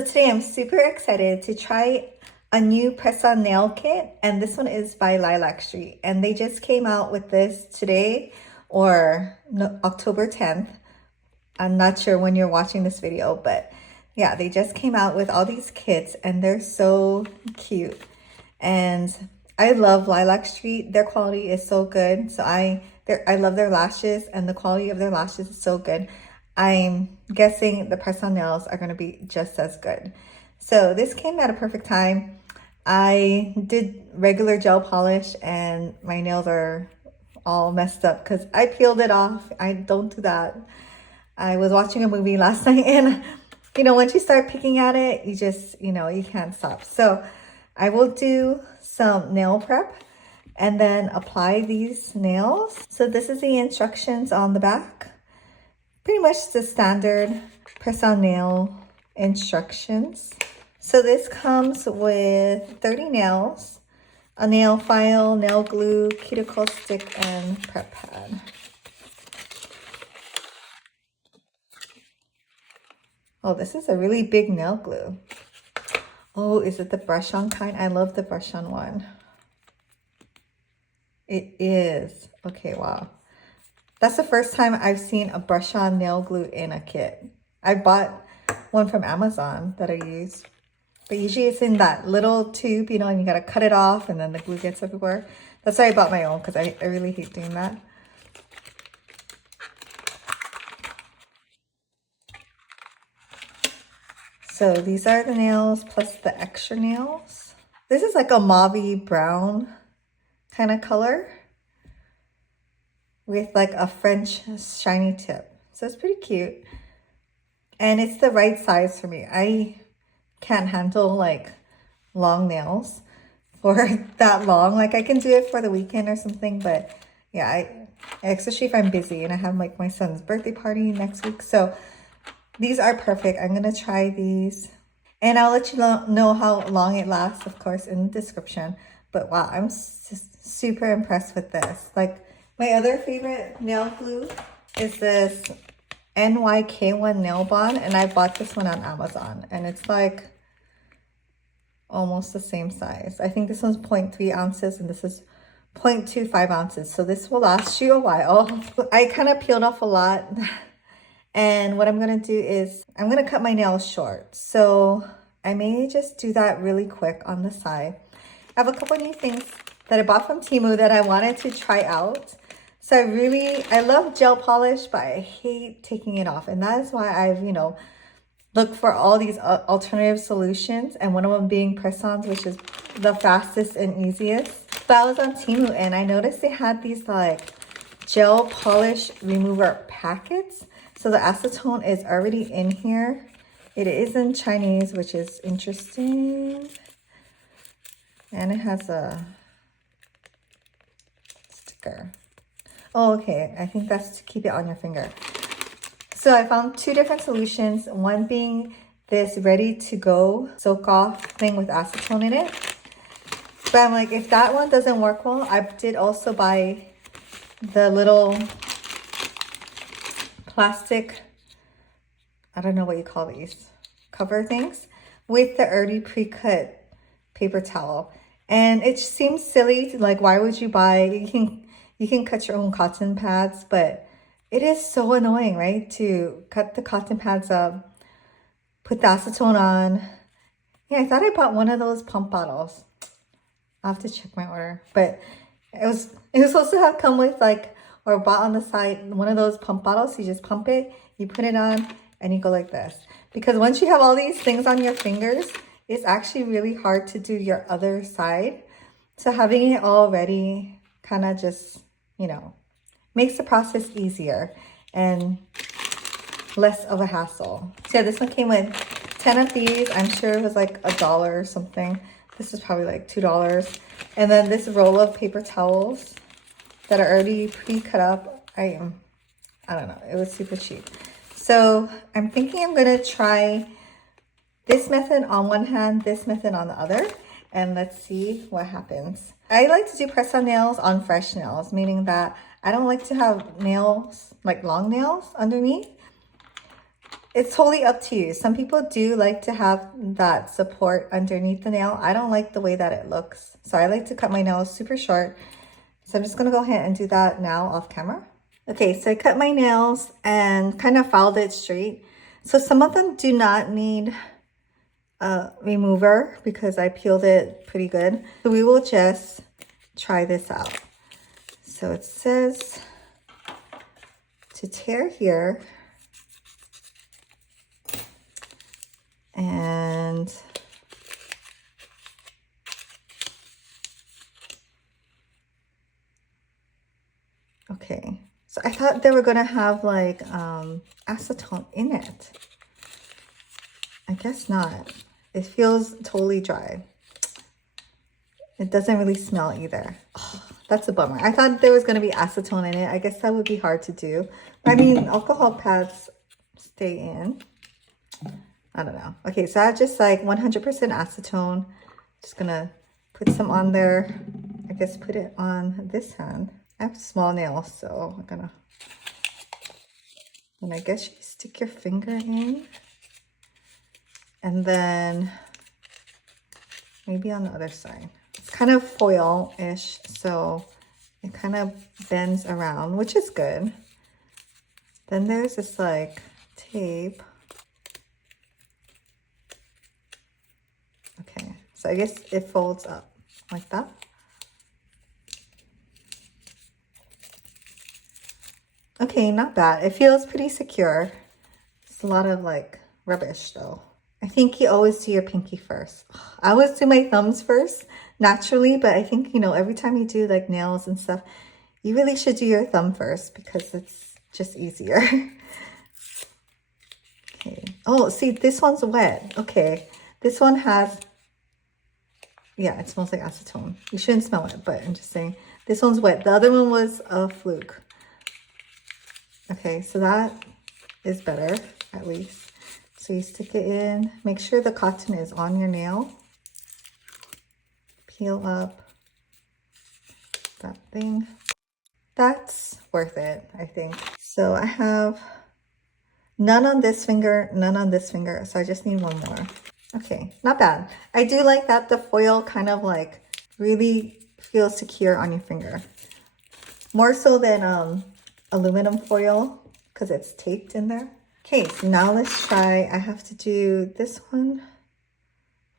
So today I'm super excited to try a new press-on nail kit, and this one is by Lilac Street, and they just came out with this today or no, October 10th. I'm not sure when you're watching this video, but yeah, they just came out with all these kits and they're so cute. And I love Lilac Street. Their quality is so good. So I love their lashes, and the quality of their lashes is so good. I'm guessing the press-on nails are going to be just as good. So this came at a perfect time. I did regular gel polish and my nails are all messed up because I peeled it off. I don't do that. I was watching a movie last night, and once you start picking at it, you just, you can't stop. So I will do some nail prep and then apply these nails. So this is the instructions on the back. Pretty much the standard press-on nail instructions. So this comes with 30 nails, a nail file, nail glue, cuticle stick, and prep pad. Oh, this is a really big nail glue. Oh, is it the brush-on kind? I love the brush-on one. It is. Okay, wow. That's the first time I've seen a brush-on nail glue in a kit. I bought one from Amazon that I use. But usually it's in that little tube, and you gotta cut it off and then the glue gets everywhere. That's why I bought my own, because I really hate doing that. So these are the nails plus the extra nails. This is like a mauve brown kind of color with like a French shiny tip. So it's pretty cute. And it's the right size for me. I can't handle like long nails for that long. Like I can do it for the weekend or something, but yeah, especially if I'm busy and I have like my son's birthday party next week. So these are perfect. I'm gonna try these and I'll let you know how long it lasts, of course, in the description. But wow, I'm just super impressed with this. Like my other favorite nail glue is this NYK1 Nail Bond, and I bought this one on Amazon, and it's like almost the same size. I think this one's 0.3 ounces and this is 0.25 ounces. So this will last you a while. I kind of peeled off a lot. And what I'm going to do is I'm going to cut my nails short. So I may just do that really quick on the side. I have a couple new things that I bought from Temu that I wanted to try out. So I love gel polish, but I hate taking it off. And that is why I've, looked for all these alternative solutions. And one of them being press-ons, which is the fastest and easiest. But I was on Temu and I noticed they had these like gel polish remover packets. So the acetone is already in here. It is in Chinese, which is interesting. And it has a sticker. Oh, okay. I think that's to keep it on your finger. So I found two different solutions. One being this ready to go soak off thing with acetone in it. But I'm like, if that one doesn't work well, I did also buy the little plastic, I don't know what you call these, cover things, with the already pre-cut paper towel. And it seems silly, like why would you buy, you can cut your own cotton pads, but it is so annoying, right? To cut the cotton pads up, put the acetone on. Yeah, I thought I bought one of those pump bottles. I'll have to check my order. But it was supposed to have come with like, or bought on the side, one of those pump bottles. You just pump it, you put it on, and you go like this. Because once you have all these things on your fingers, it's actually really hard to do your other side. So having it all ready kind of just, makes the process easier and less of a hassle. So yeah, this one came with 10 of these. I'm sure it was like $1 or something. This is probably like $2. And then this roll of paper towels that are already pre-cut up. I don't know, it was super cheap. So I'm thinking I'm gonna try this method on one hand, this method on the other, and let's see what happens. I like to do press-on nails on fresh nails, meaning that I don't like to have nails, like long nails underneath. It's totally up to you. Some people do like to have that support underneath the nail. I don't like the way that it looks. So I like to cut my nails super short. So I'm just gonna go ahead and do that now off camera. Okay, so I cut my nails and kind of filed it straight. So some of them do not need a remover because I peeled it pretty good. So we will just try this out. So it says to tear here. And okay, so I thought they were gonna have like acetone in it. I guess not. It feels totally dry. It doesn't really smell either. Oh, that's a bummer. I thought there was gonna be acetone in it. I guess that would be hard to do. I mean, alcohol pads stay in. I don't know. Okay, so I have just like 100% acetone. Just gonna put some on there. I guess put it on this hand. I have small nails, so I'm gonna, and I guess you stick your finger in. And then maybe on the other side. It's kind of foil-ish, so it kind of bends around, which is good. Then there's this like tape. Okay, so I guess it folds up like that. Okay, not bad. It feels pretty secure. It's a lot of like rubbish though. I think you always do your pinky first. I always do my thumbs first, naturally, but I think, you know, every time you do like nails and stuff, you really should do your thumb first because it's just easier. Okay. Oh, see, this one's wet. Okay. This one has, yeah, it smells like acetone. You shouldn't smell it, but I'm just saying. This one's wet. The other one was a fluke. Okay, so that is better, at least. So you stick it in. Make sure the cotton is on your nail. Peel up that thing. That's worth it, I think. So I have none on this finger, none on this finger. So I just need one more. Okay, not bad. I do like that the foil kind of like really feels secure on your finger. More so than aluminum foil because it's taped in there. Okay, so now let's try. I have to do this one.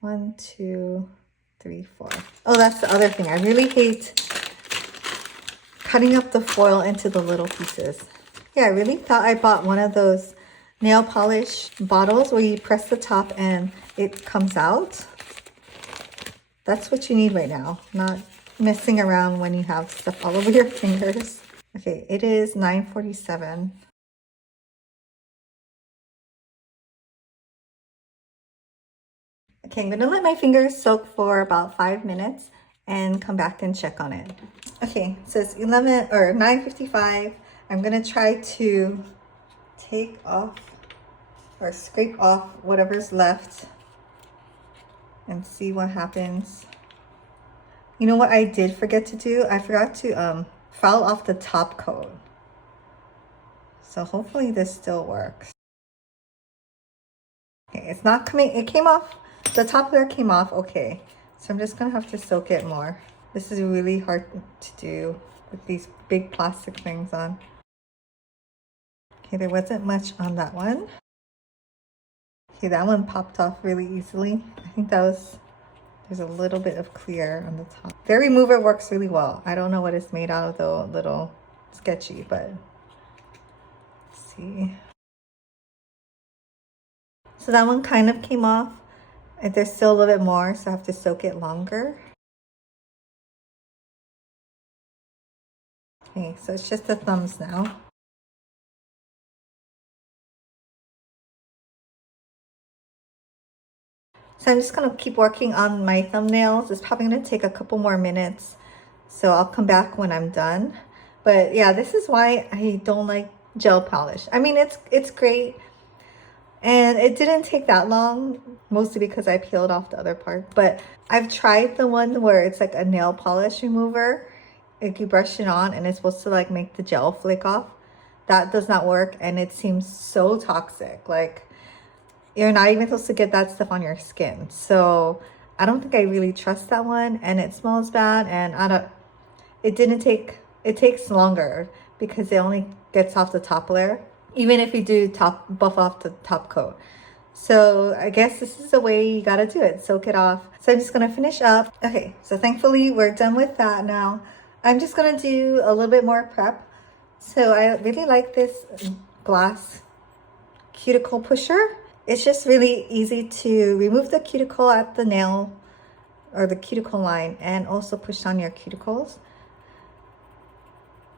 1, 2, 3, 4. Oh, that's the other thing. I really hate cutting up the foil into the little pieces. Yeah, I really thought I bought one of those nail polish bottles where you press the top and it comes out. That's what you need right now, not messing around when you have stuff all over your fingers. Okay, it is 9:47. Okay, I'm gonna let my fingers soak for about 5 minutes and come back and check on it. Okay, so it's 9:55. I'm gonna try to take off or scrape off whatever's left and see what happens. You know what I did forget to do? I forgot to file off the top coat. So hopefully this still works. Okay, it's not coming, it came off, the top there came off okay. So I'm just gonna have to soak it more. This is really hard to do with these big plastic things on. Okay, there wasn't much on that one. Okay, that one popped off really easily. I think that was, there's a little bit of clear on the top. Their remover works really well. I don't know what it's made out of though, a little sketchy, but let's see. So that one kind of came off. There's still a little bit more, so I have to soak it longer. Okay, so it's just the thumbs now. So I'm just gonna keep working on my thumbnails. It's probably gonna take a couple more minutes. So I'll come back when I'm done. But yeah, this is why I don't like gel polish. I mean, it's great. And it didn't take that long, mostly because I peeled off the other part. But I've tried the one where it's like a nail polish remover. If you brush it on and it's supposed to like make the gel flake off. that does not work, and it seems so toxic. Like, you're not even supposed to get that stuff on your skin. So I don't think I really trust that one, and it smells bad, and it takes longer because it only gets off the top layer, even if you do buff off the top coat. So I guess this is the way you gotta do it, soak it off. So I'm just gonna finish up. Okay, so thankfully we're done with that now. I'm just gonna do a little bit more prep. So I really like this glass cuticle pusher. It's just really easy to remove the cuticle at the nail or the cuticle line and also push on your cuticles.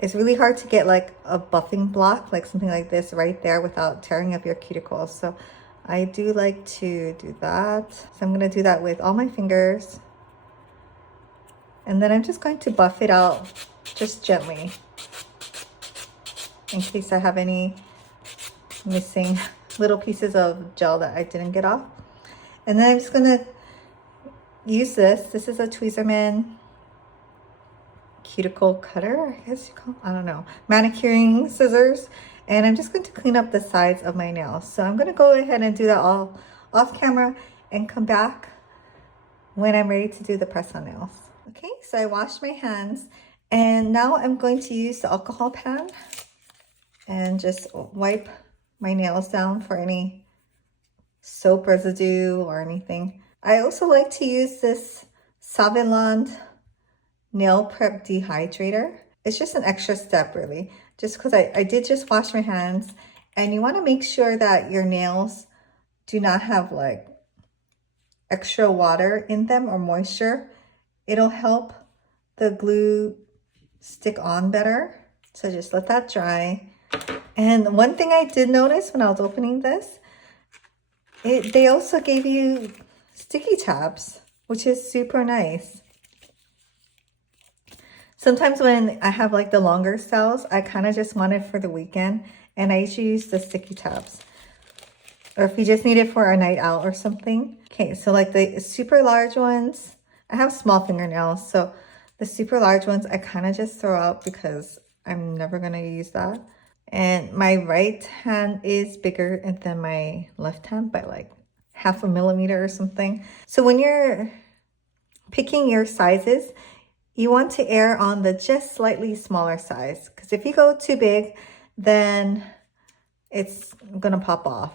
It's really hard to get like a buffing block, like something like this right there without tearing up your cuticles. So I do like to do that. So I'm gonna do that with all my fingers. And then I'm just going to buff it out just gently in case I have any missing little pieces of gel that I didn't get off. And then I'm just gonna use this. This is a Tweezerman cuticle cutter, I guess you call it. I don't know. Manicuring scissors. And I'm just going to clean up the sides of my nails. So I'm going to go ahead and do that all off camera and come back when I'm ready to do the press on nails. Okay, so I washed my hands and now I'm going to use the alcohol pan and just wipe my nails down for any soap residue or anything. I also like to use this Saviland nail prep dehydrator. It's just an extra step really, just because I did just wash my hands, and you want to make sure that your nails do not have like extra water in them or moisture. It'll help the glue stick on better. So just let that dry. And one thing I did notice when I was opening this, they also gave you sticky tabs, which is super nice. Sometimes when I have like the longer styles, I kind of just want it for the weekend, and I usually use the sticky tabs. Or if you just need it for a night out or something. Okay, so like the super large ones, I have small fingernails, so the super large ones I kind of just throw out because I'm never gonna use that. And my right hand is bigger than my left hand by like 0.5 millimeter or something. So when you're picking your sizes, you want to err on the just slightly smaller size, because if you go too big, then it's gonna pop off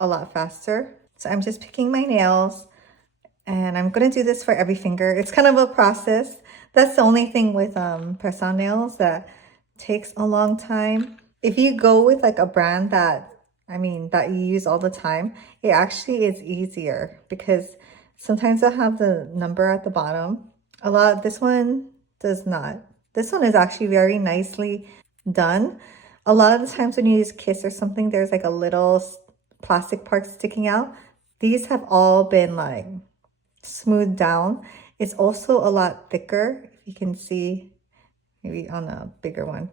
a lot faster. So I'm just picking my nails, and I'm gonna do this for every finger. It's kind of a process. That's the only thing with press-on nails that takes a long time. If you go with like a brand that you use all the time, it actually is easier because sometimes they'll have the number at the bottom. This one does not. This one is actually very nicely done. A lot of the times when you use Kiss or something, there's like a little plastic part sticking out. These have all been like smoothed down. It's also a lot thicker, if you can see, maybe on a bigger one.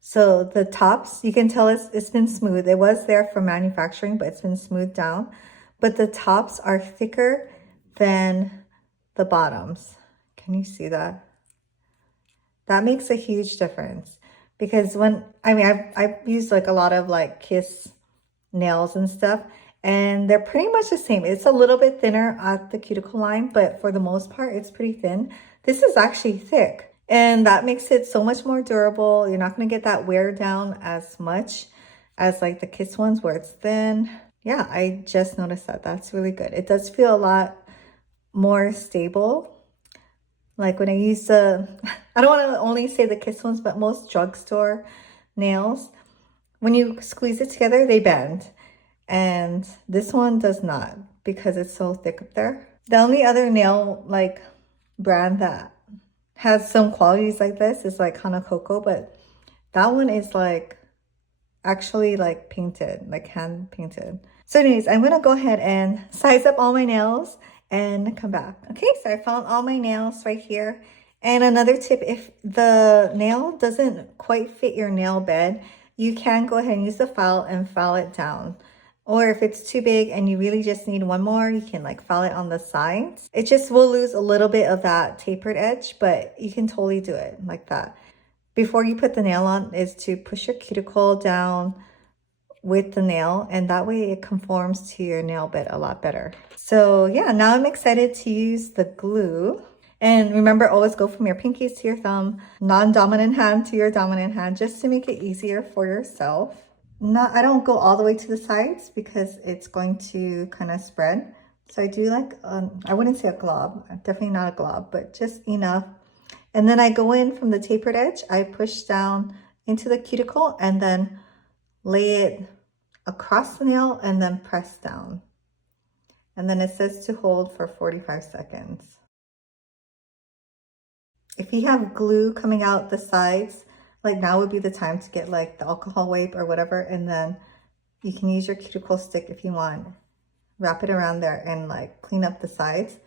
So the tops, you can tell it's been smooth. It was there for manufacturing, but it's been smoothed down. But the tops are thicker than the bottoms. Can you see that? That makes a huge difference, because when I've used like a lot of like Kiss nails and stuff, and they're pretty much the same. It's a little bit thinner at the cuticle line, but for the most part it's pretty thin. This is actually thick, and that makes it so much more durable. You're not going to get that wear down as much as like the Kiss ones where it's thin. Yeah, I just noticed that. That's really good. It does feel a lot more stable. Like when I use I don't want to only say the Kiss ones, but most drugstore nails, when you squeeze it together, they bend. And this one does not, because it's so thick up there. The only other nail like brand that has some qualities like this is like Hanakoko, but that one is like actually like painted, like hand painted. So anyways, I'm gonna go ahead and size up all my nails and come back. Okay, so I found all my nails right here. And another tip, if the nail doesn't quite fit your nail bed, you can go ahead and use the file and file it down. Or if it's too big and you really just need one more, you can like file it on the sides. It just will lose a little bit of that tapered edge, but you can totally do it like that. before you put the nail on is to push your cuticle down with the nail, and that way it conforms to your nail bed a lot better. So yeah, now I'm excited to use the glue. And remember, always go from your pinkies to your thumb, non-dominant hand to your dominant hand, just to make it easier for yourself. I don't go all the way to the sides because it's going to kind of spread. So I do like, I wouldn't say a glob, definitely not a glob, but just enough. And then I go in from the tapered edge, I push down into the cuticle and then lay it across the nail and then press down. And then it says to hold for 45 seconds. If you have glue coming out the sides, like now would be the time to get like the alcohol wipe or whatever, and then you can use your cuticle stick if you want. Wrap it around there and like clean up the sides.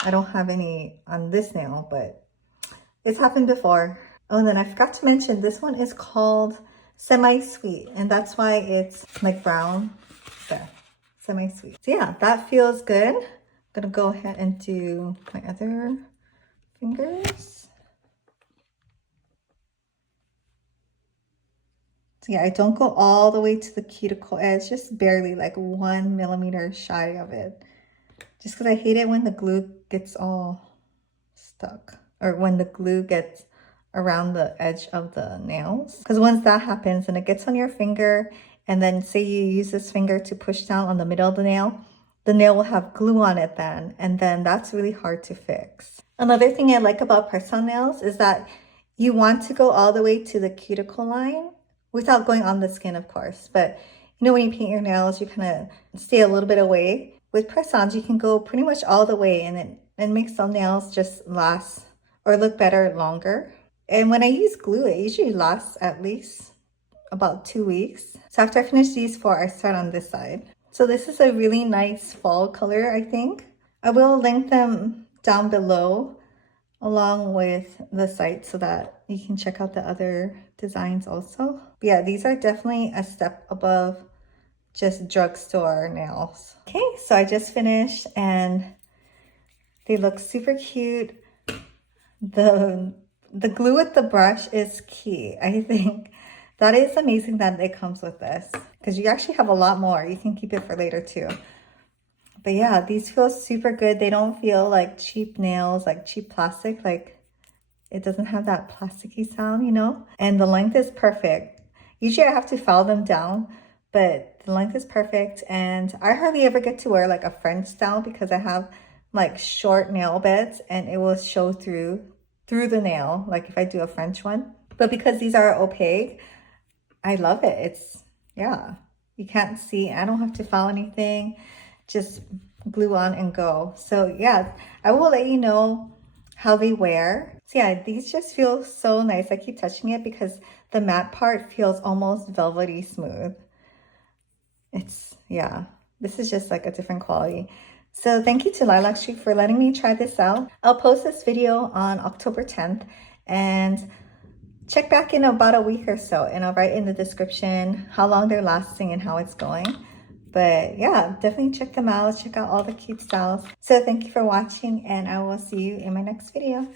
I don't have any on this nail, but it's happened before. Oh, and then I forgot to mention, this one is called Semi-Sweet, and that's why it's like brown. There, Semi-Sweet. So yeah, that feels good. I'm gonna go ahead and do my other fingers. So yeah, I don't go all the way to the cuticle edge, just barely, like 1 millimeter shy of it. Just because I hate it when the glue gets all stuck, or when the glue gets around the edge of the nails. Because once that happens and it gets on your finger, and then say you use this finger to push down on the middle of the nail will have glue on it then, and then that's really hard to fix. Another thing I like about press-on nails is that you want to go all the way to the cuticle line without going on the skin, of course. But you know, when you paint your nails, you kind of stay a little bit away. With press-ons, you can go pretty much all the way, and it makes the nails just last or look better longer. And when I use glue, it usually lasts at least about 2 weeks. So after I finish these 4, I start on this side. So this is a really nice fall color, I think. I will link them down below along with the site so that you can check out the other designs also. But yeah, these are definitely a step above just drugstore nails. Okay, so I just finished and they look super cute. The glue with the brush is key. I think that is amazing that it comes with this, because you actually have a lot more. You can keep it for later too. But yeah, these feel super good. They don't feel like cheap nails, like cheap plastic. Like it doesn't have that plasticky sound, you know? And the length is perfect. Usually I have to file them down, but the length is perfect. And I hardly ever get to wear like a French style because I have like short nail beds and it will show through the nail, like if I do a French one. But because these are opaque, I love it. It's, yeah, you can't see. I don't have to file anything. Just glue on and go. So yeah, I will let you know how they wear. So yeah, these just feel so nice. I keep touching it because the matte part feels almost velvety smooth. It's, yeah, this is just like a different quality. So thank you to Lilac Street for letting me try this out. I'll post this video on October 10th and check back in about a week or so, and I'll write in the description how long they're lasting and how it's going. But yeah, definitely check them out. Check out all the cute styles. So thank you for watching, and I will see you in my next video.